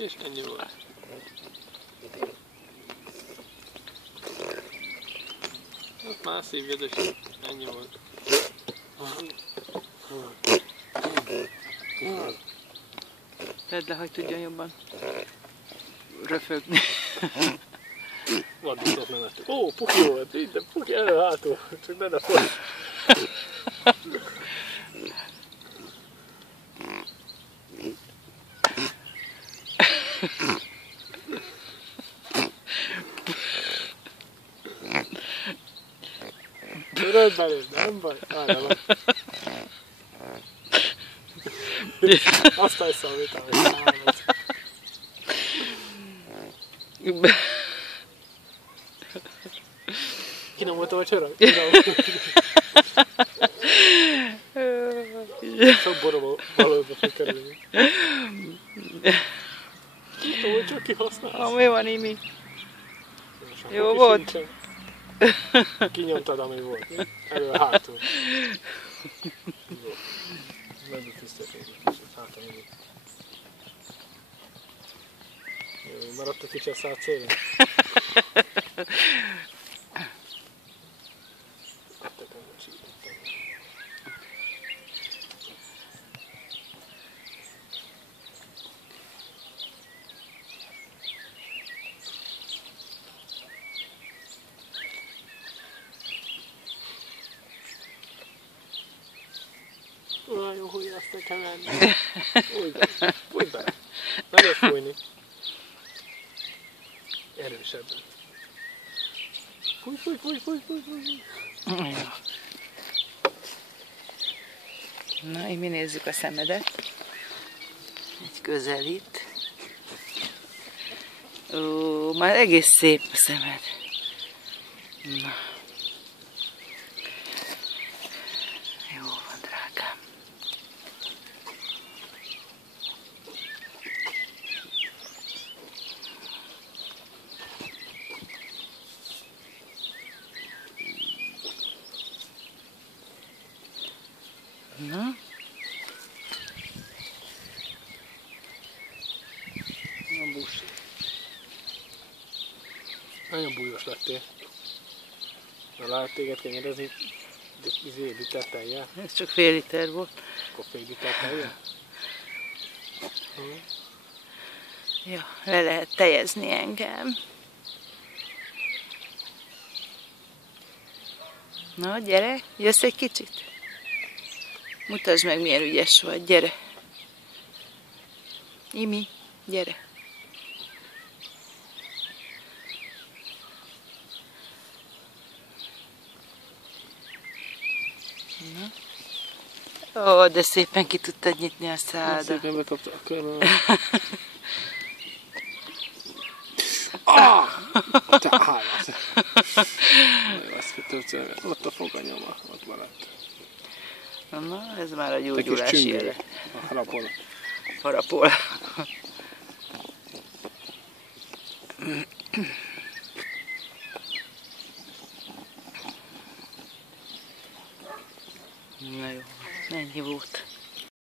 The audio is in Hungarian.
És ennyi volt. Ott már szívjad, és ennyi volt. Tedd le, hogy tudjon jobban röfögni. Vaddiszott nem ettük. Ó, Puki volt, így, de Puki elő hátul, csak ne fogy. Töröld belőle, nem baj. Várjál meg. Aztán számítál, hogy számít. Kinom volt a vacsora? Sok borba valóban fog kerülni. Tudom, hogy csak kihasználsz. Mi van, Imi? Jó volt? Kinyomtad, ami volt. Elő hátul. Jó. Meddig tisztelték. Hátul mindig. Jó, maradt a kicsi a szád szélén? Olyan jó, hogy ezt kell menni. Fújj bele. Nagyon fújni. Erősebben. Fújj. Na, Imi, nézzük a szemedet. Egy közelít. Ó, már egész szép a szemed. Na. Jó van, drágám. Na. Nem bús. Nagyon bújos lettél. Na, lehet téged kenyerezni, liter tejjel? Ez csak fél liter volt. Akkor fél liter tejjel? Ja, le lehet tejezni engem. Na, gyere, jössz egy kicsit? Mutasd meg, milyen ügyes vagy, gyere. Imi, gyere. Na. Ó, de szépen ki tudtad nyitni a szádat. Szépen bekapta a körül. Te állat! Nagyon azt kitörcölve. Ott a foganyoma, ott maradt. Na, ez már a gyógyulási jele. Harapol. Harapol.